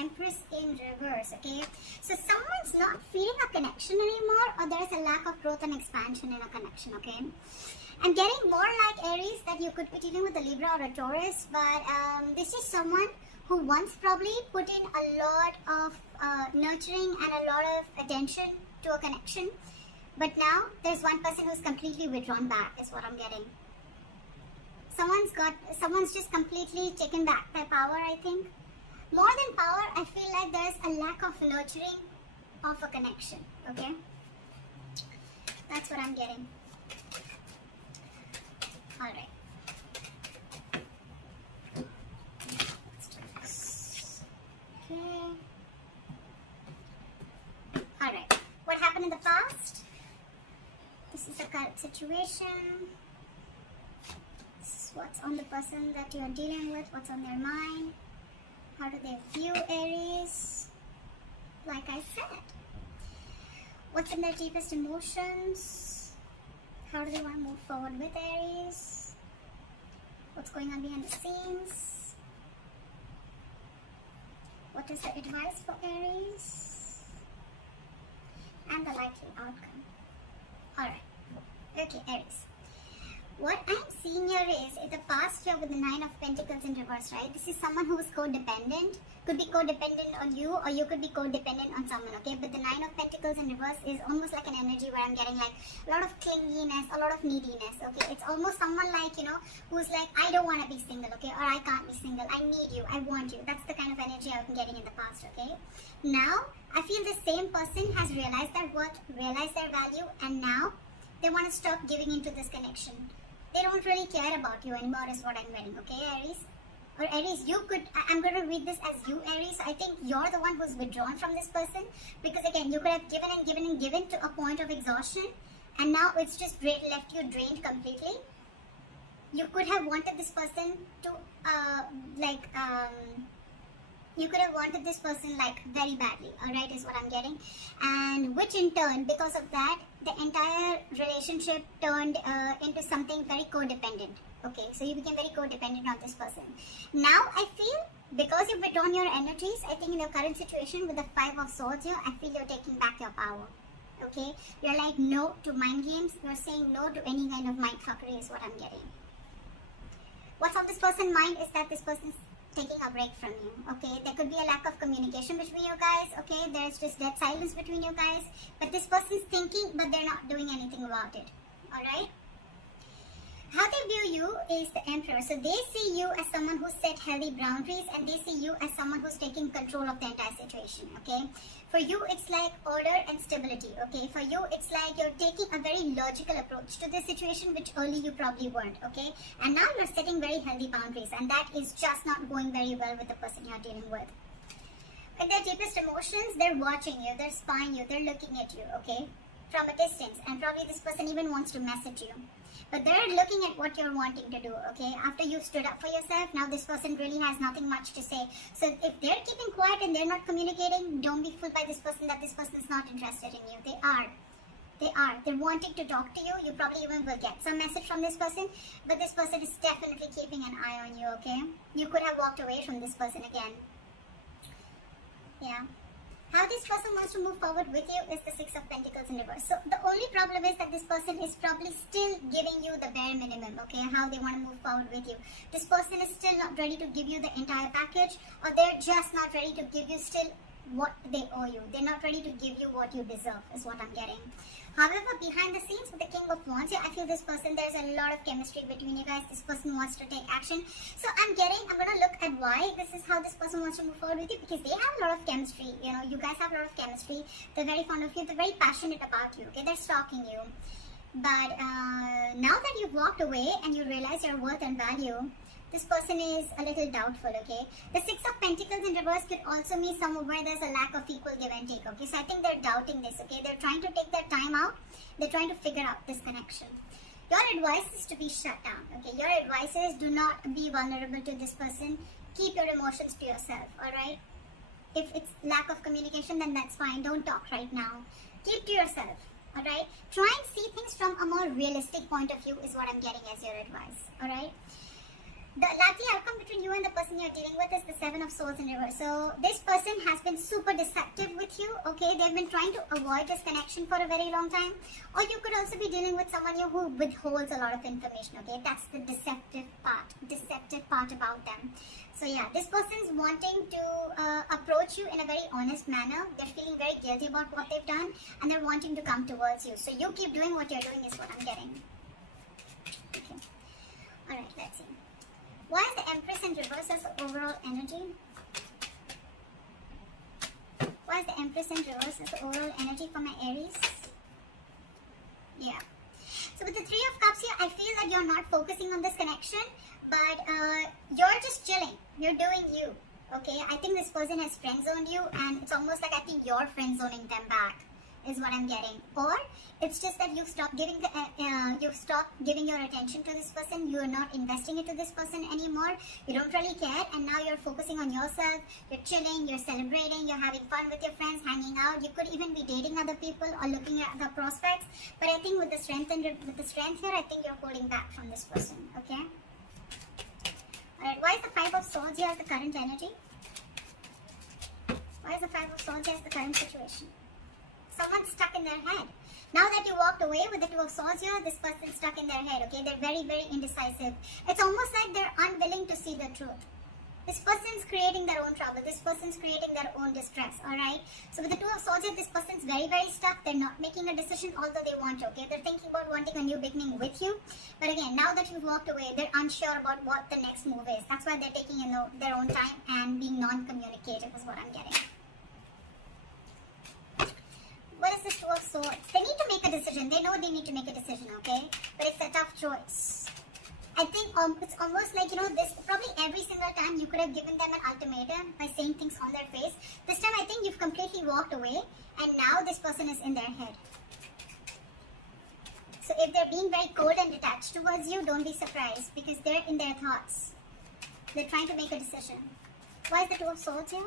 Empress in reverse, okay? So someone's not feeling a connection anymore, or there's a lack of growth and expansion in a connection, okay? I'm getting more like Aries that you could be dealing with a Libra or a Taurus, but this is someone who once probably put in a lot of nurturing and a lot of attention to a connection, but now there's one person who's completely withdrawn back, is what I'm getting. Someone's just completely taken back their power, I think. More than power, I feel like there's a lack of nurturing of a connection, okay? That's what I'm getting. Alright. Let's do this. Okay. Alright. What happened in the past? This is the current situation. This is what's on the person that you're dealing with, what's on their mind. How do they view Aries? Like I said. What's in their deepest emotions? How do they want to move forward with Aries? What's going on behind the scenes? What is the advice for Aries? And the likely outcome. Alright. Okay, Aries. What I'm seeing here is, in the past year with the 9 of Pentacles in reverse, right? This is someone who is codependent. Could be codependent on you, or you could be codependent on someone, okay? But the 9 of Pentacles in reverse is almost like an energy where I'm getting like a lot of clinginess, a lot of neediness, okay? It's almost someone like, you know, who's like, I don't want to be single, okay? Or I can't be single. I need you. I want you. That's the kind of energy I've been getting in the past, okay? Now, I feel the same person has realized their worth, realized their value, and now they want to stop giving into this connection. They don't really care about you anymore, is what I'm getting, okay, Aries? Or Aries, you could, I'm going to read this as you, Aries. I think you're the one who's withdrawn from this person, because again, you could have given and given and given to a point of exhaustion, and now it's just left you drained completely. You could have wanted this person to, you could have wanted this person like very badly, alright, is what I'm getting. And which in turn, because of that, the entire relationship turned into something very codependent. Okay, so you became very codependent on this person. Now I feel, because you've withdrawn your energies, I think in your current situation with the 5 of Swords here, I feel you're taking back your power. Okay, you're like no to mind games. You're saying no to any kind of mind fuckery, is what I'm getting. What's on this person's mind is that this person's taking a break from you, okay? There could be a lack of communication between you guys, okay? There's just dead silence between you guys, but this person's thinking, but they're not doing anything about it, alright? How they view you is the Emperor. So they see you as someone who set healthy boundaries, and they see you as someone who's taking control of the entire situation, okay? For you, it's like order and stability, okay? For you, it's like you're taking a very logical approach to this situation, which early you probably weren't, okay? And now you're setting very healthy boundaries, and that is just not going very well with the person you're dealing with. In their deepest emotions, they're watching you, they're spying you, they're looking at you, okay? From a distance, and probably this person even wants to message you. But they're looking at what you're wanting to do, okay? After you've stood up for yourself, now this person really has nothing much to say. So if they're keeping quiet and they're not communicating, don't be fooled by this person that this person is not interested in you. They are. They're wanting to talk to you. You probably even will get some message from this person, but this person is definitely keeping an eye on you, okay? You could have walked away from this person again. Yeah. How this person wants to move forward with you is the 6 of Pentacles in reverse. So the only problem is that this person is probably still giving you the bare minimum, okay, how they want to move forward with you. This person is still not ready to give you the entire package, or they're just not ready to give you still what they owe you. They're not ready to give you what you deserve, is what I'm getting. However, behind the scenes with the King of Wands, I feel this person, there's a lot of chemistry between you guys. This person wants to take action. So I'm going to look at why this is how this person wants to move forward with you, because they have a lot of chemistry. You know, you guys have a lot of chemistry. They're very fond of you. They're very passionate about you, okay? They're stalking you. But now that you've walked away and you realize your worth and value, this person is a little doubtful, okay? The 6 of Pentacles in reverse could also mean somewhere where there's a lack of equal give and take, okay? So I think they're doubting this, okay? They're trying to take their time out. They're trying to figure out this connection. Your advice is to be shut down, okay? Your advice is do not be vulnerable to this person. Keep your emotions to yourself, alright? If it's lack of communication, then that's fine. Don't talk right now. Keep to yourself, alright? Try and see things from a more realistic point of view is what I'm getting as your advice, alright? the likely outcome between you and the person you're dealing with is the Seven of Swords in reverse. So this person has been super deceptive with you, okay? They've been trying to avoid this connection for a very long time. Or you could also be dealing with someone who withholds a lot of information, okay? That's the deceptive part about them. So yeah, this person's wanting to approach you in a very honest manner. They're feeling very guilty about what they've done, and they're wanting to come towards you. So you keep doing what you're doing is what I'm getting. Okay. Alright, let's see. Why is the Empress in reverse as the overall energy? Why is the Empress in reverse as the overall energy for my Aries? Yeah. So with the Three of Cups here, I feel that you're not focusing on this connection, but you're just chilling. You're doing you. Okay? I think this person has friend-zoned you, and it's almost like I think you're friend-zoning them back, is what I'm getting. Or it's just that you've stopped giving your attention to this person. You're not investing into this person anymore. You don't really care, and now you're focusing on yourself. You're chilling, you're celebrating, you're having fun with your friends, hanging out. You could even be dating other people or looking at the prospects. But I think with the strength here, I think you're holding back from this person. Okay. Alright. Why is the Five of Swords here as the current energy? Why is the Five of Swords here as the current situation? Someone's stuck in their head. Now that you walked away with the Two of Swords here, this person's stuck in their head, okay? They're very, very indecisive. It's almost like they're unwilling to see the truth. This person's creating their own trouble. This person's creating their own distress, alright? So with the Two of Swords here, this person's very, very stuck. They're not making a decision, although they want to, okay? They're thinking about wanting a new beginning with you. But again, now that you've walked away, they're unsure about what the next move is. That's why they're taking their own time and being non-communicative is what I'm getting. What is this Two of Swords? They need to make a decision. They know they need to make a decision, okay? But it's a tough choice. I think it's almost like, this probably every single time you could have given them an ultimatum by saying things on their face. This time I think you've completely walked away, and now this person is in their head. So if they're being very cold and detached towards you, don't be surprised, because they're in their thoughts. They're trying to make a decision. Why is the Two of Swords here?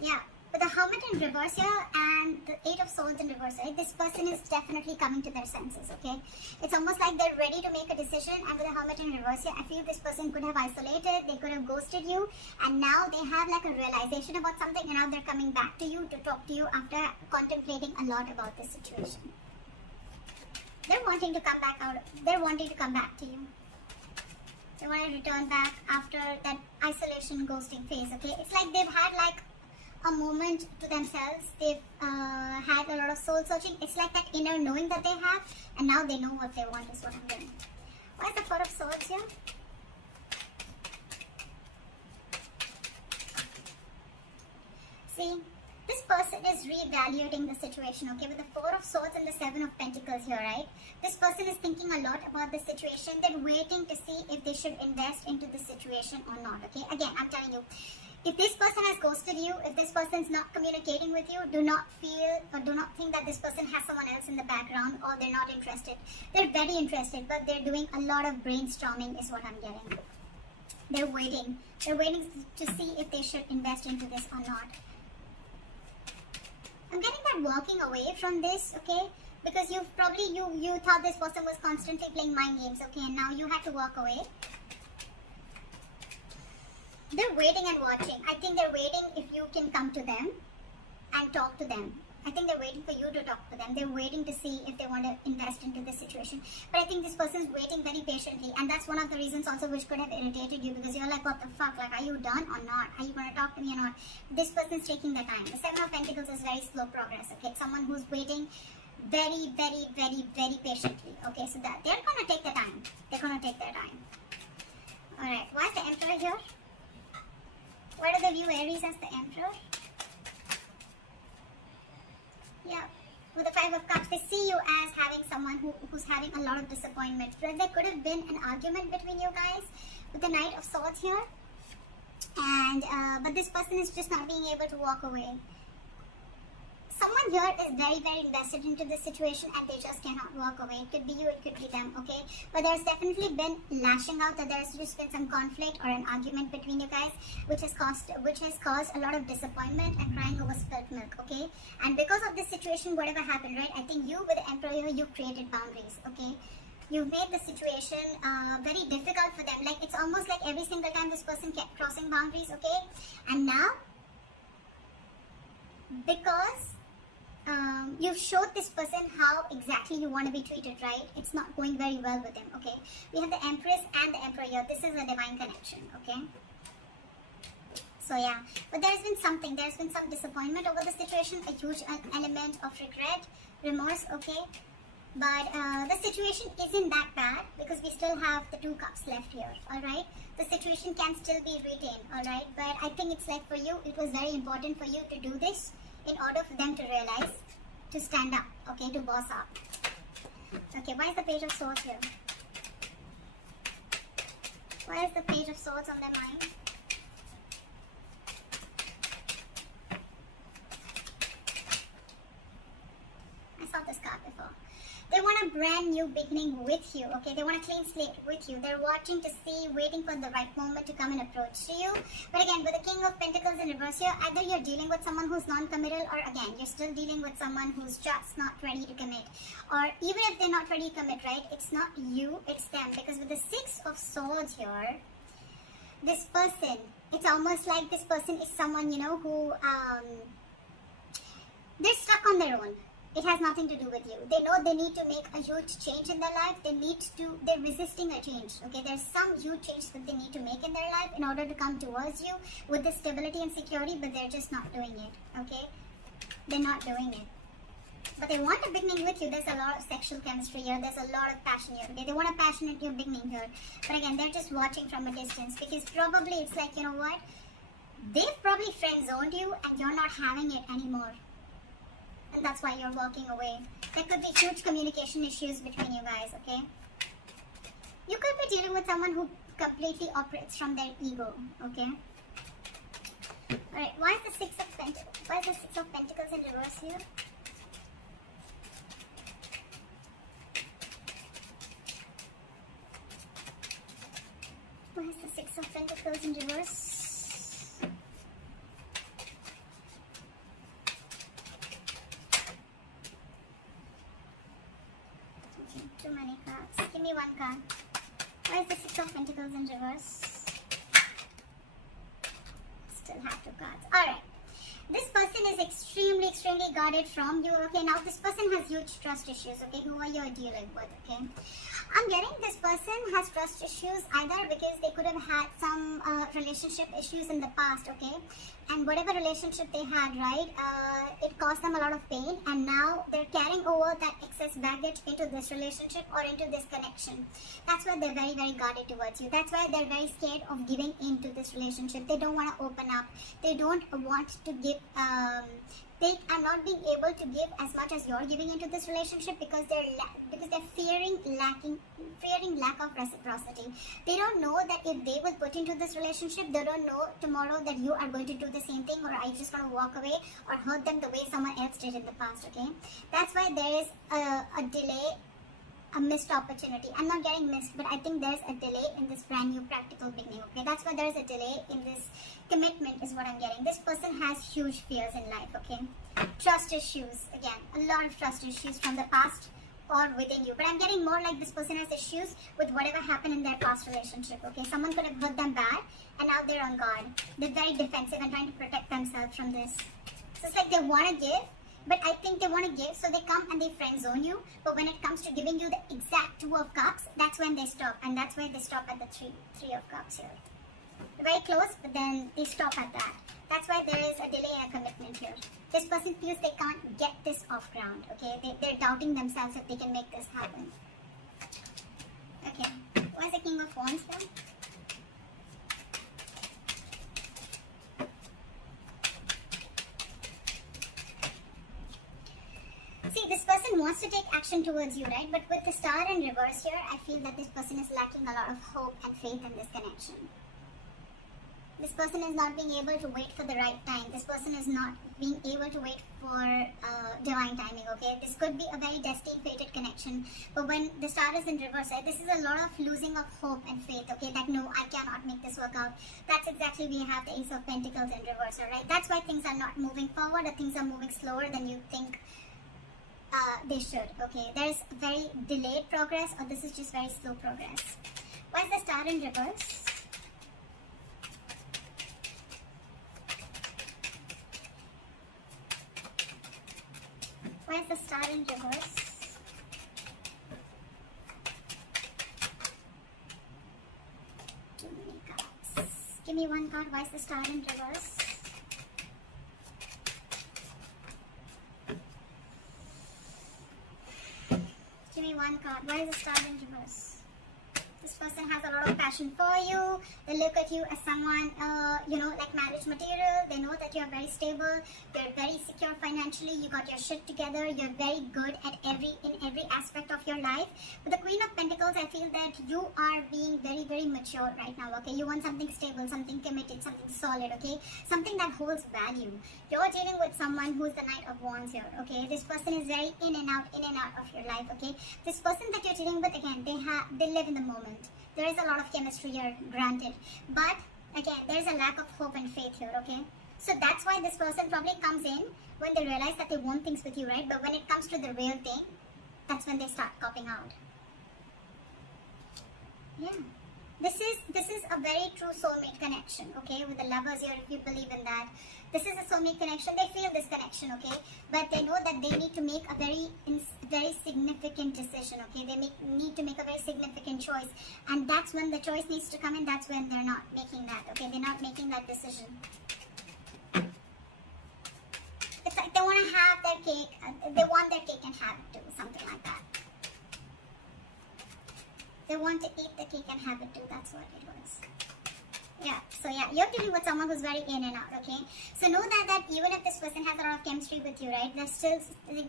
Yeah, with the Hermit in reverse here and the Eight of Swords in reverse, right? This person is definitely coming to their senses, okay? It's almost like they're ready to make a decision, and with the Hermit in reverse here, I feel this person could have isolated, they could have ghosted you, and now they have like a realization about something, and now they're coming back to you to talk to you after contemplating a lot about this situation. They're wanting to come back to you. They want to return back after that isolation ghosting phase, okay? It's like they've had like a moment to themselves. They've had a lot of soul searching. It's like that inner knowing that they have, and now they know what they want is what I'm doing. Why is the Four of Swords here? See, this person is reevaluating the situation, okay? With the Four of Swords and the Seven of Pentacles here, right? This person is thinking a lot about the situation. They're waiting to see if they should invest into the situation or not, okay? Again, I'm telling you, if this person has ghosted you, if this person's not communicating with you, do not feel or do not think that this person has someone else in the background or they're not interested. They're very interested, but they're doing a lot of brainstorming is what I'm getting. They're waiting. They're waiting to see if they should invest into this or not. I'm getting that walking away from this, okay? Because you've probably, you thought this person was constantly playing mind games, okay? And now you had to walk away. They're waiting and watching. I think they're waiting if you can come to them and talk to them. I think they're waiting for you to talk to them. They're waiting to see if they want to invest into this situation. But I think this person's waiting very patiently. And that's one of the reasons also which could have irritated you, because you're like, what the fuck? Like, are you done or not? Are you going to talk to me or not? This person's taking their time. The Seven of Pentacles is very slow progress, okay? Someone who's waiting very, very, very, very patiently. Okay, so that they're going to take their time. They're going to take their time. Alright, why is the Emperor here? Why do they view Aries as the Emperor? Yeah, with the Five of Cups, they see you as having someone who's having a lot of disappointment. But there could have been an argument between you guys with the Knight of Swords here. And, but this person is just not being able to walk away. Someone here is very, very invested into this situation and they just cannot walk away. It could be you, it could be them, okay? But there's definitely been lashing out, that there's just been some conflict or an argument between you guys, which has caused a lot of disappointment and crying over spilt milk, okay? And because of this situation, whatever happened, right? I think you with the Emperor here, you created boundaries, okay? You've made the situation very difficult for them. Like, it's almost like every single time this person kept crossing boundaries, okay? And now, because you've showed this person how exactly you want to be treated, right? It's not going very well with him, okay? We have the Empress and the Emperor here. This is a divine connection, okay? So yeah, but there's been some disappointment over the situation, a huge element of regret, remorse, okay? But the situation isn't that bad because we still have the 2 cups left here, alright? The situation can still be retained, alright? But I think it's like for you, it was very important for you to do this in order for them to realize, to stand up, okay, to boss up. Okay, why is the Page of Swords here? Why is the Page of Swords on their mind? I saw this card before. They want a brand new beginning with you, okay? They want a clean slate with you. They're watching to see, waiting for the right moment to come and approach to you. But again, with the King of Pentacles in reverse here, either you're dealing with someone who's non-committal, or again, you're still dealing with someone who's just not ready to commit. Or even if they're not ready to commit, right? It's not you, it's them. Because with the 6 of Swords here, this person, it's almost like this person is someone, you know, who, they're stuck on their own. It has nothing to do with you. They know they need to make a huge change in their life. They're resisting a change. Okay, there's some huge change that they need to make in their life in order to come towards you with the stability and security, but they're just not doing it. Okay, they're not doing it. But they want a beginning with you. There's a lot of sexual chemistry here. There's a lot of passion here. Okay, they want a passionate beginning here. But again, they're just watching from a distance because probably it's like, you know what? They've probably friend zoned you and you're not having it anymore. And that's why you're walking away. There could be huge communication issues between you guys, okay? You could be dealing with someone who completely operates from their ego, okay? Alright, why is the 6 of Pentacles? Why is the 6 of Pentacles in reverse here? Why is the 6 of Pentacles in reverse? Too many cards. Give me one card. Why is the 6 of Pentacles in reverse? Still have 2 cards. Alright. This person is extremely guarded from you. Okay, now this person has huge trust issues. Okay, who are you dealing with? Okay, I'm getting this person has trust issues either because they could have had some relationship issues in the past. Okay, and whatever relationship they had, right, it caused them a lot of pain, and now they're carrying over that excess baggage into this relationship or into this connection. That's why they're very guarded towards you. That's why they're very scared of giving into this relationship. They don't want to open up. They don't want to give. They are not being able to give as much as you're giving into this relationship because they're fearing lack of reciprocity. They don't know that if they will put into this relationship, they don't know tomorrow that you are going to do the same thing, or are you just going to walk away or hurt them the way someone else did in the past. Okay, that's why there is a delay, a missed opportunity. I'm not getting missed, but I think there's a delay in this brand new practical beginning. Okay, that's why there's a delay in this commitment is what I'm getting. This person has huge fears in life. Okay, trust issues, again, a lot of trust issues from the past or within you, but I'm getting more like this person has issues with whatever happened in their past relationship. Okay, someone could have hurt them bad and now they're on guard. They're very defensive and trying to protect themselves from this. So it's like they want to give, but I think they want to give, so they come and they friend zone you. But when it comes to giving you the exact 2 of Cups, that's when they stop, and that's why they stop at the 3 of Cups here. Very close, but then they stop at that. That's why there is a delay in a commitment here. This person feels they can't get this off ground. Okay, they're doubting themselves if they can make this happen. Okay, why is the King of Wands here? See, this person wants to take action towards you, right? But with the Star in reverse here, I feel that this person is lacking a lot of hope and faith in this connection. This person is not being able to wait for the right time. This person is not being able to wait for divine timing, okay? This could be a very destined, fated connection. But when the star is in reverse, right, this is a lot of losing of hope and faith, okay? That no, I cannot make this work out. That's exactly we have the Ace of Pentacles in reverse, alright? That's why things are not moving forward, or things are moving slower than you think they should, okay? There's very delayed progress, or this is just very slow progress. Why is the star in reverse? Why is the star in reverse? Too many cards. Give me one card. Why is the star in reverse? Give me one card. Why is the star in reverse? This person has a lot of passion for you. They look at you as someone, like marriage material. They know that you're very stable. You're very secure financially. You got your shit together. You're very good at in every aspect of your life. But the Queen of Pentacles, I feel that you are being very, very mature right now, okay? You want something stable, something committed, something solid, okay? Something that holds value. You're dealing with someone who's the Knight of Wands here, okay? This person is very in and out of your life, okay? This person that you're dealing with, again, they live in the moment. There is a lot of chemistry here, granted, but again, there is a lack of hope and faith here, okay? So that's why this person probably comes in when they realize that they want things with you, right? But when it comes to the real thing, that's when they start copping out. Yeah. This is a very true soulmate connection, okay? With the lovers here, if you believe in that. This is a soulmate connection. They feel this connection, okay? But they know that they need to make a very significant decision, okay? They need to make a very significant choice. And that's when the choice needs to come in. That's when they're not making that, okay? They're not making that decision. It's like they want to have their cake. They want their cake and have it too, something like that. They want to eat the cake and have it too. That's what it was. Yeah, so yeah, you're dealing with someone who's very in and out, okay? So know that even if this person has a lot of chemistry with you, right, there's still,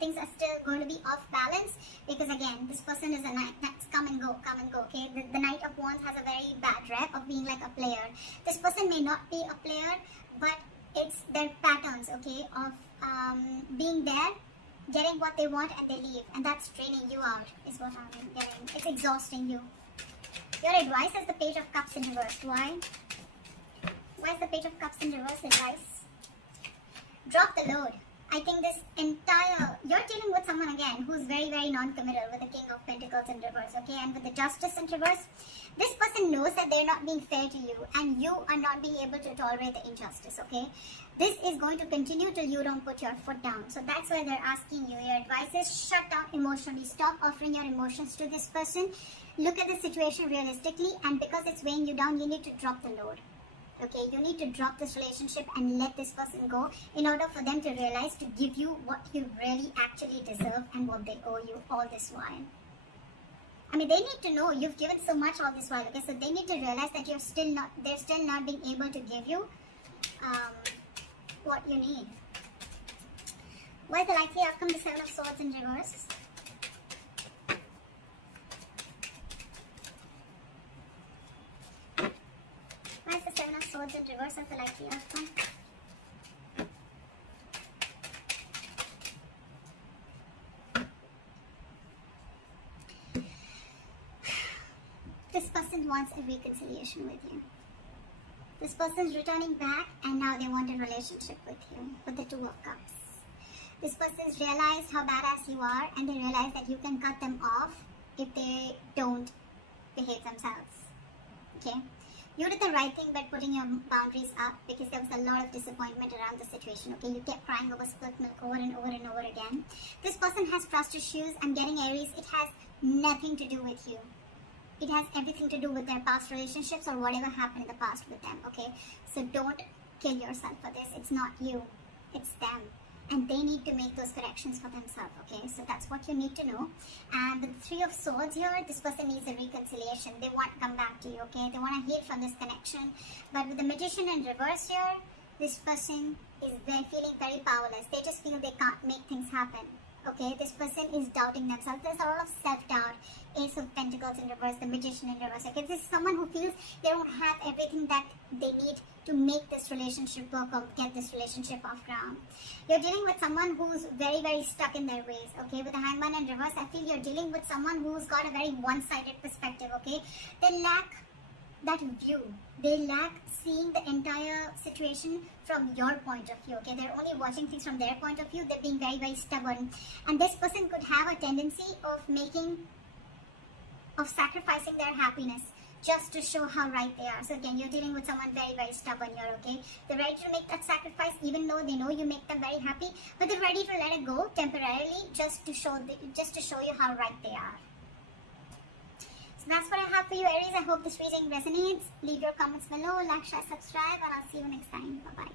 things are still going to be off balance, because again, this person is a knight that's come and go, okay? The Knight of Wands has a very bad rep of being like a player. This person may not be a player, but it's their patterns, okay, of being there, getting what they want, and they leave, and that's draining you out, is what I'm getting. It's exhausting you. Your advice is the Page of Cups in reverse. Why? Why is the Page of Cups in reverse advice? Drop the load. I think you're dealing with someone again who's very, very non-committal, with the King of Pentacles in reverse, okay? And with the Justice in reverse, this person knows that they're not being fair to you, and you are not being able to tolerate the injustice, okay? This is going to continue till you don't put your foot down. So that's why they're asking you. Your advice is shut down emotionally. Stop offering your emotions to this person. Look at the situation realistically, and because it's weighing you down, you need to drop the load. Okay, you need to drop this relationship and let this person go, in order for them to realize to give you what you really actually deserve and what they owe you all this while. I mean, they need to know you've given so much all this while, okay? So they need to realize that they're still not being able to give you what you need. What is the likely outcome? The Seven of Swords in reverse. Why is the Seven of Swords in reverse as the likely outcome? This person wants a reconciliation with you. This person's returning back, and now they want a relationship with you, with the Two of Cups. This person's realized how badass you are, and they realize that you can cut them off if they don't behave themselves. Okay? You did the right thing by putting your boundaries up, because there was a lot of disappointment around the situation, okay? You kept crying over spilt milk over and over and over again. This person has trust issues. I'm getting Aries. It has nothing to do with you. It has everything to do with their past relationships or whatever happened in the past with them, okay? So don't kill yourself for this. It's not you. It's them. And they need to make those corrections for themselves, okay? So that's what you need to know. And with the Three of Swords here, this person needs a reconciliation. They want to come back to you, okay? They want to heal from this connection. But with the Magician in reverse here, this person is feeling very powerless. They just feel they can't make things happen, okay? This person is doubting themselves. There's a lot of self-doubt. Ace of Pentacles in reverse, the Magician in reverse, okay? This is someone who feels they don't have everything that they need to make this relationship work or get this relationship off ground. You're dealing with someone who's very, very stuck in their ways, okay? With the Hangman in reverse, I feel you're dealing with someone who's got a very one-sided perspective, okay? They lack that view. They lack seeing the entire situation from your point of view, okay? They're only watching things from their point of view. They're being very, very stubborn. And this person could have a tendency of sacrificing their happiness just to show how right they are. So again, you're dealing with someone very, very stubborn here, okay? They're ready to make that sacrifice even though they know you make them very happy, but they're ready to let it go temporarily just to show you how right they are. So that's what I have for you, Aries. I hope this reading resonates. Leave your comments below, like, share, subscribe, and I'll see you next time. Bye-bye.